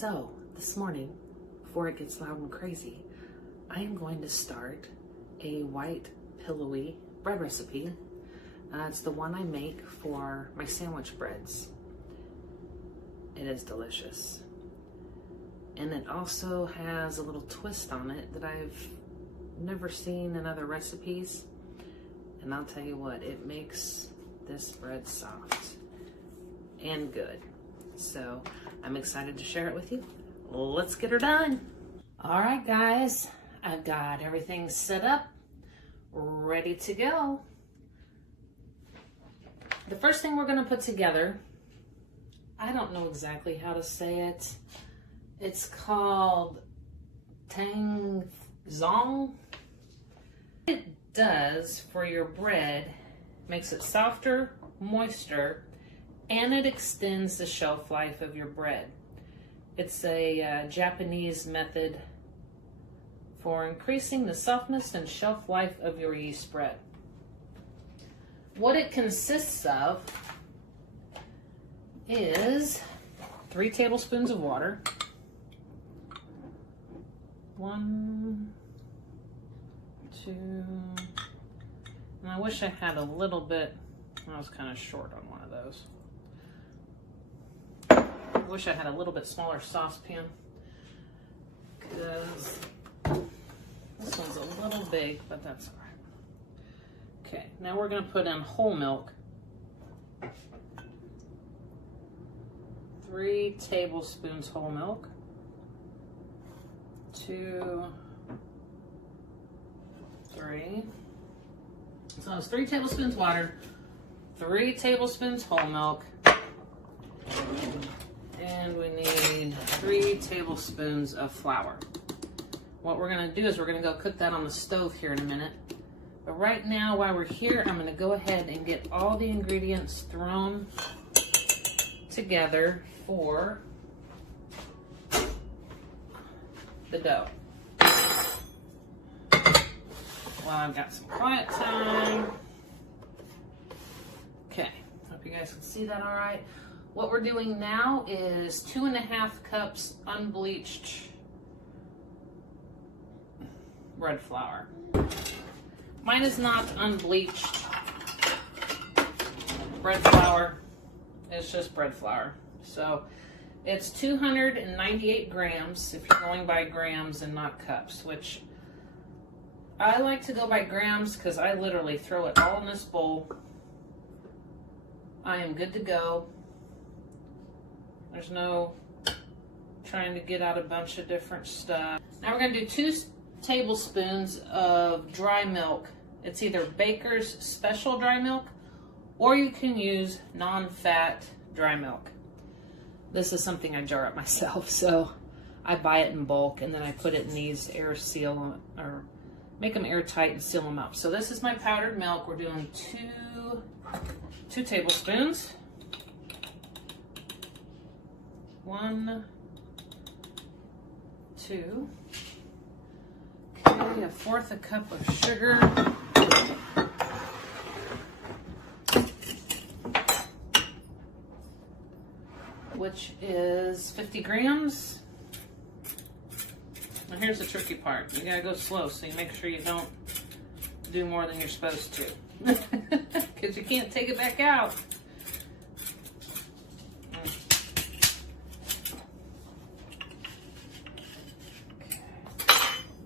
So this morning, before it gets loud and crazy, I am going to start a white pillowy bread recipe. It's the one I make for my sandwich breads. It is delicious. And it also has a little twist on it that I've never seen in other recipes. And I'll tell you what, it makes this bread soft and good. So I'm excited to share it with you. Let's get her done. All right, guys, I've got everything set up, ready to go. The first thing we're gonna put together, I don't know exactly how to say it. It's called Tangzhong. What it does for your bread, makes it softer, moister, and it extends the shelf life of your bread. It's a Japanese method for increasing the softness and shelf life of your yeast bread. What it consists of is 3 tablespoons of water, 1, 2, and I wish I had a little bit, I was kind of short on one of those. I wish I had a little bit smaller saucepan because this one's a little big, but that's all right. Okay, now we're going to put in whole milk. 3 tablespoons whole milk. 2, 3. So it's 3 tablespoons water, 3 tablespoons whole milk, and we need 3 tablespoons of flour. What we're going to do is we're going to go cook that on the stove here in a minute. But right now, while we're here, I'm going to go ahead and get all the ingredients thrown together for the dough. Well, I've got some quiet time. Okay, hope you guys can see that all right. What we're doing now is 2½ cups unbleached bread flour. Mine is not unbleached bread flour. It's just bread flour. So it's 298 grams if you're going by grams and not cups, which I like to go by grams because I literally throw it all in this bowl. I am good to go. There's no trying to get out a bunch of different stuff. Now we're going to do 2 tablespoons of dry milk. It's either Baker's Special dry milk or you can use non-fat dry milk. This is something I jar up myself, so I buy it in bulk and then I put it in these air seal or make them airtight and seal them up. So this is my powdered milk. We're doing 2 tablespoons. 1, 2. Okay, 1/4 cup of sugar. Which is 50 grams. Now here's the tricky part. You gotta go slow so you make sure you don't do more than you're supposed to. Because you can't take it back out.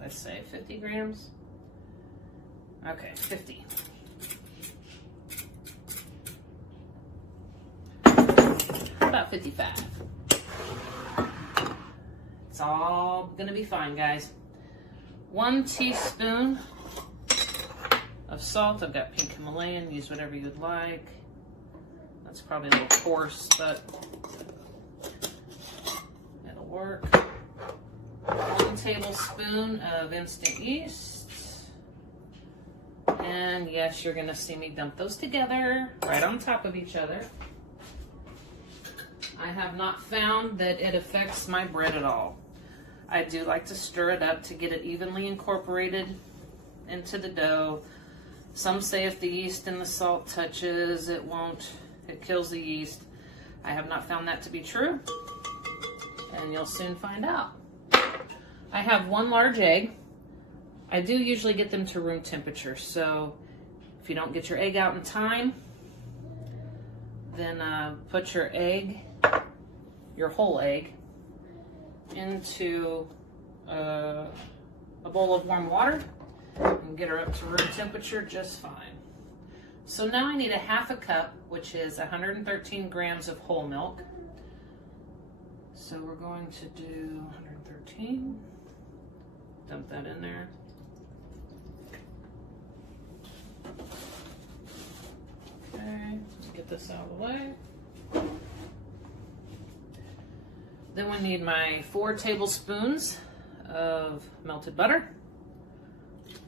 Let's say 50 grams. Okay, 50. About 55. It's all gonna be fine, guys. 1 teaspoon of salt. I've got pink Himalayan. Use whatever you'd like. That's probably a little coarse, but it'll work. 1 tablespoon of instant yeast. And yes, you're gonna see me dump those together right on top of each other. I have not found that it affects my bread at all. I do like to stir it up to get it evenly incorporated into the dough. Some say if the yeast and the salt touches, it won't, it kills the yeast. I have not found that to be true. and you'll soon find out. I have 1 large egg. I do usually get them to room temperature, so if you don't get your egg out in time, then put your egg, your whole egg, into a bowl of warm water and get her up to room temperature just fine. So now I need a 1/2 cup, which is 113 grams of whole milk. So we're going to do 113, dump that in there. Okay, let's get this out of the way. Then we need my 4 tablespoons of melted butter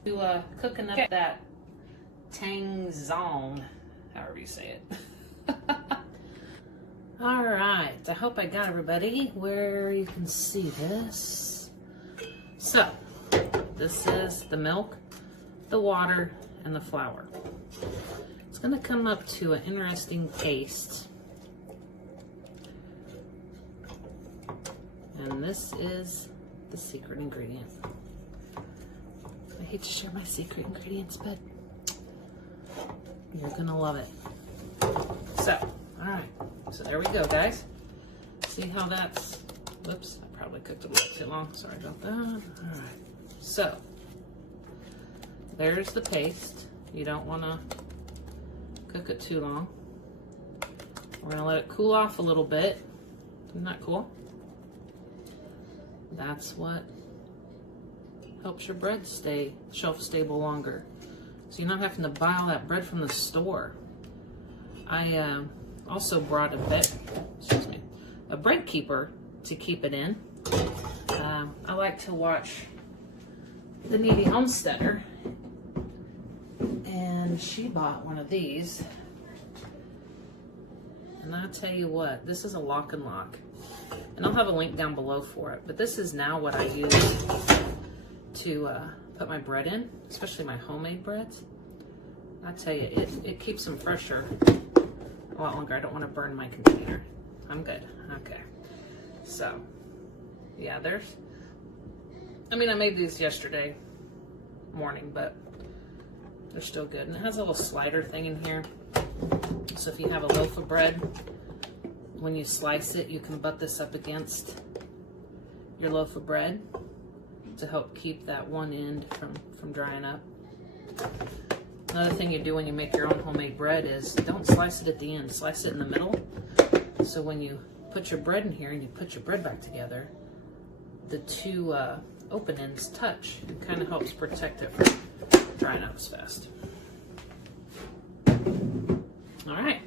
to cook enough that Tangzhong, however you say it. All right, I hope I got everybody where you can see this. So, this is the milk, the water, and the flour. It's gonna come up to an interesting paste. And this is the secret ingredient. I hate to share my secret ingredients, but you're gonna love it. So, all right, so there we go, guys. See how that's, whoops, I probably cooked it a little too long, sorry about that. All right, so there's the paste. You don't wanna cook it too long. We're gonna let it cool off a little bit. Isn't that cool? That's what helps your bread stay shelf stable longer. So you're not having to buy all that bread from the store. I also brought a bread keeper to keep it in. I like to watch The Needy Homesteader, and she bought one of these. And I'll tell you what, this is a lock and lock. And I'll have a link down below for it. But this is now what I use to put my bread in, especially my homemade breads. I tell you, it keeps them fresher a lot longer. I don't want to burn my container. I'm good. Okay. So, yeah, I made these yesterday morning, but they're still good. And it has a little slider thing in here. So if you have a loaf of bread, when you slice it, you can butt this up against your loaf of bread to help keep that one end from drying up. Another thing you do when you make your own homemade bread is don't slice it at the end, slice it in the middle. So when you put your bread in here and you put your bread back together, the two open ends touch. It kind of helps protect it from drying out as fast. All right,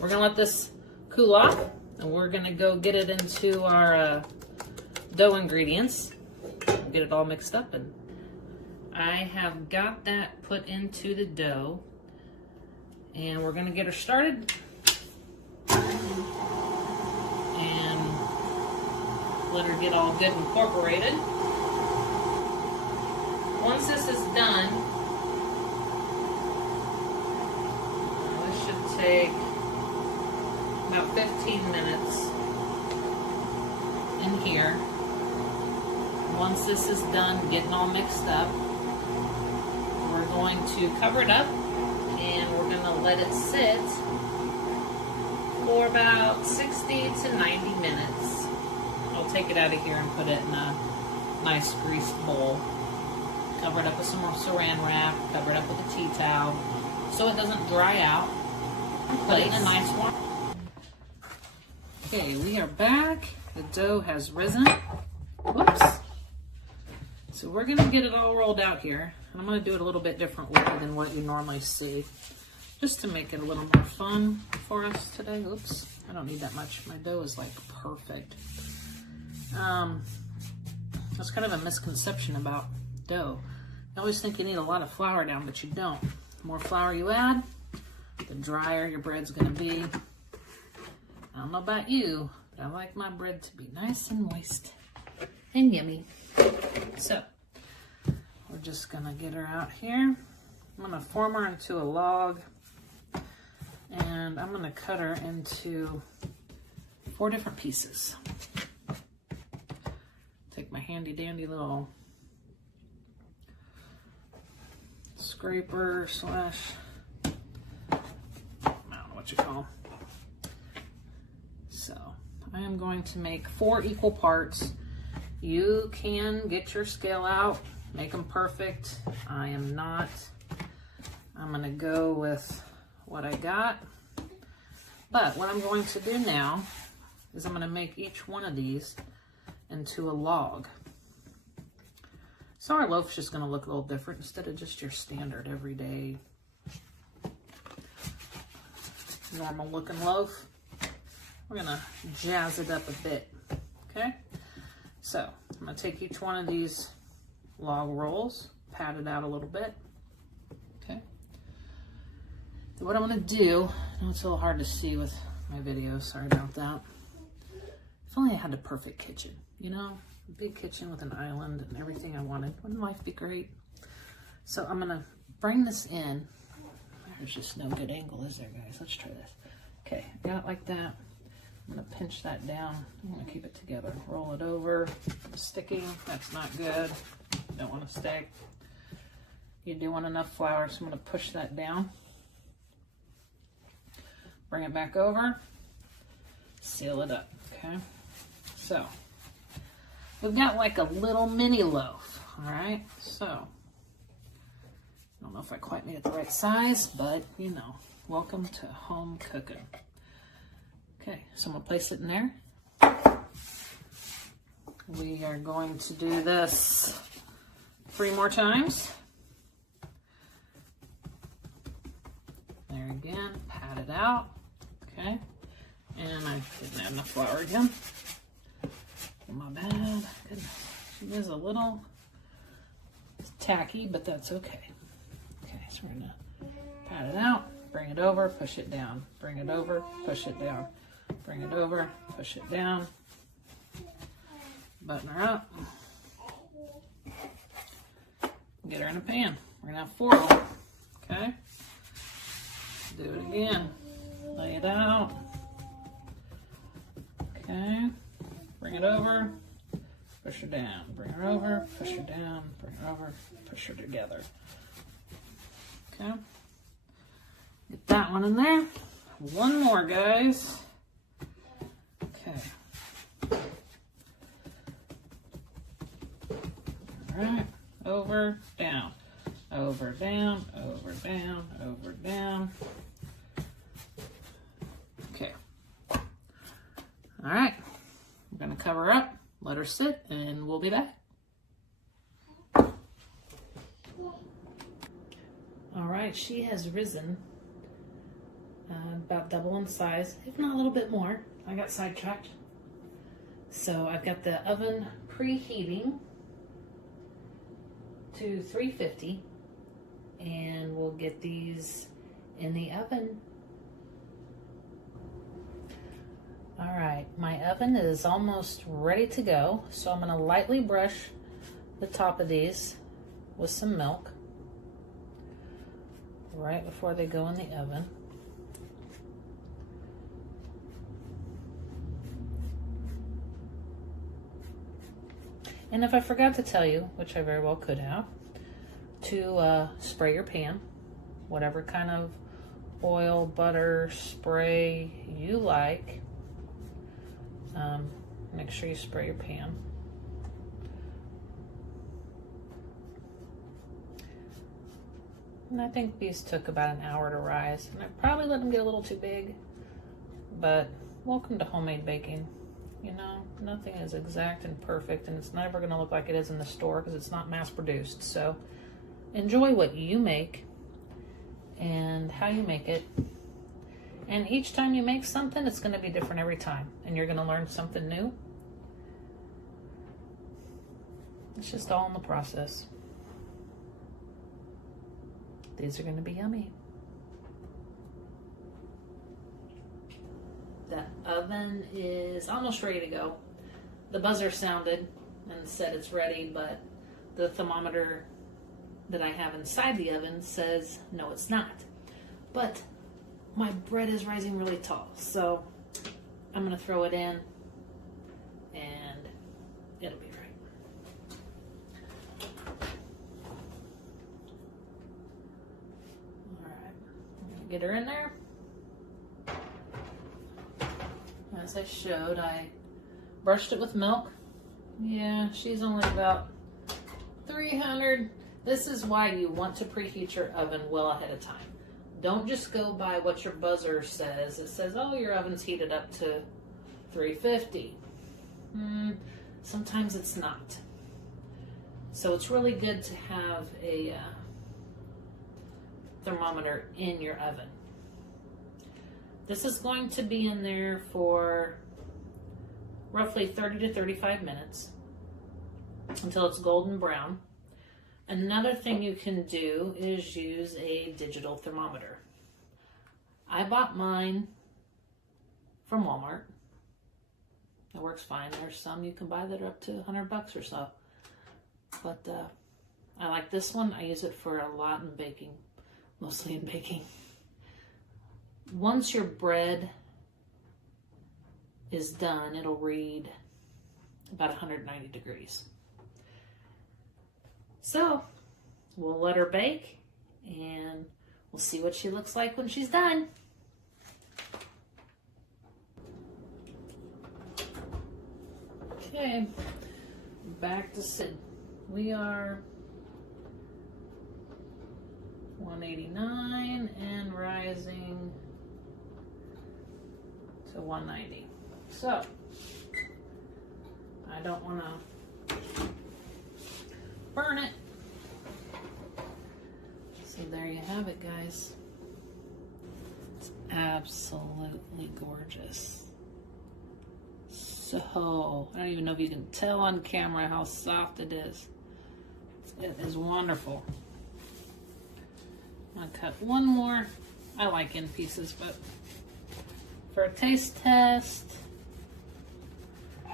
we're gonna let this cool off and we're gonna go get it into our dough ingredients. Get it all mixed up, and I have got that put into the dough, and we're gonna get her started and let her get all good incorporated. Once this is done, this should take about 15 minutes in here. Once this is done getting all mixed up, we're going to cover it up and we're going to let it sit for about 60 to 90 minutes. I'll take it out of here and put it in a nice greased bowl. Cover it up with some more saran wrap, cover it up with a tea towel so it doesn't dry out. Put it in a nice warm. Okay, we are back. The dough has risen. Whoops. So we're gonna get it all rolled out here. I'm gonna do it a little bit different way than what you normally see, just to make it a little more fun for us today. Oops, I don't need that much. My dough is like perfect. That's kind of a misconception about dough. You always think you need a lot of flour down, but you don't. The more flour you add, the drier your bread's gonna be. I don't know about you, but I like my bread to be nice and moist and yummy. So, we're just gonna get her out here. I'm gonna form her into a log, and I'm gonna cut her into 4 different pieces. handy dandy little scraper slash, I don't know what you call them. So I am going to make 4 equal parts. You can get your scale out, make them perfect. I am not. I'm gonna go with what I got. But what I'm going to do now is I'm gonna make each one of these into a log. So our loaf's just gonna look a little different instead of just your standard everyday normal looking loaf. We're gonna jazz it up a bit, okay? So I'm gonna take each one of these log rolls, pat it out a little bit, okay? So what I'm gonna do, I know it's a little hard to see with my video, sorry about that. If only I had a perfect kitchen, you know? A big kitchen with an island and everything I wanted. Wouldn't life be great? So I'm gonna bring this in. There's just no good angle, is there, guys? Let's try this. Okay, got it like that. I'm gonna pinch that down. I'm gonna keep it together. Roll it over. Sticking, that's not good. Don't wanna stick. You do want enough flour, so I'm gonna push that down. Bring it back over. Seal it up, okay? So, we've got like a little mini loaf, all right? So, I don't know if I quite made it the right size, but you know, welcome to home cooking. Okay, so I'm gonna place it in there. We are going to do this 3 more times. There again, pat it out, okay? And I didn't add enough flour again. My bad, goodness. She is a little tacky, but that's okay. Okay, so we're gonna pat it out, bring it over, push it down, bring it over, push it down, bring it over, push it down, button her up, get her in a pan. We're gonna have 4 of them, okay? Do it again, lay it out, okay? Bring it over, push her down, bring her over, push her down, bring her over, push her together. Okay. Get that one in there. 1 more, guys. Okay. All right. Over, down, over, down, over, down, over, down. Okay. All right. I'm gonna cover her up, let her sit, and we'll be back. All right, she has risen about double in size, if not a little bit more. I got sidetracked. So I've got the oven preheating to 350, and we'll get these in the oven. All right, my oven is almost ready to go, so I'm gonna lightly brush the top of these with some milk right before they go in the oven. And if I forgot to tell you, which I very well could have, to spray your pan, whatever kind of oil, butter, spray you like. Make sure you spray your pan. And I think these took about an hour to rise, and I probably let them get a little too big, but welcome to homemade baking. You know, nothing is exact and perfect, and it's never going to look like it is in the store because it's not mass produced. So enjoy what you make and how you make it. And each time you make something, it's going to be different every time, and you're going to learn something new. It's just all in the process. These are going to be yummy. The oven is almost ready to go. The buzzer sounded and said it's ready, but the thermometer that I have inside the oven says no, it's not. But my bread is rising really tall, so I'm going to throw it in and it'll be right. Get her in there. As I showed, I brushed it with milk. Yeah, she's only about 300. This is why you want to preheat your oven well ahead of time. Don't just go by what your buzzer says. It says, oh, your oven's heated up to 350. Sometimes it's not. So it's really good to have a thermometer in your oven. This is going to be in there for roughly 30 to 35 minutes until it's golden brown. Another thing you can do is use a digital thermometer. I bought mine from Walmart. It works fine. There's some you can buy that are up to $100 or so. But I like this one. I use it for a lot in baking, mostly in baking. Once your bread is done, it'll read about 190 degrees. So we'll let her bake and we'll see what she looks like when she's done. Okay, back to Sid. We are 189 and rising to 190. So I don't want to burn it. So there you have it, guys. It's absolutely gorgeous. So, I don't even know if you can tell on camera how soft it is. It is wonderful. I'm going to cut one more. I like in pieces, but for a taste test, I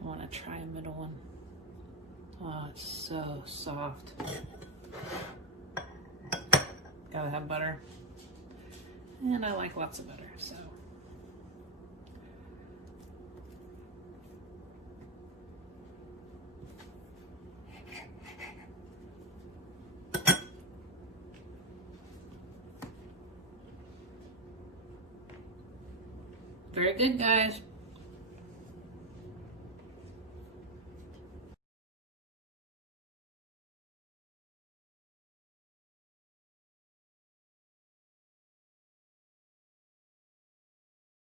want to try a middle one. Oh, it's so soft. Gotta have butter. And I like lots of butter, so. Very good, guys.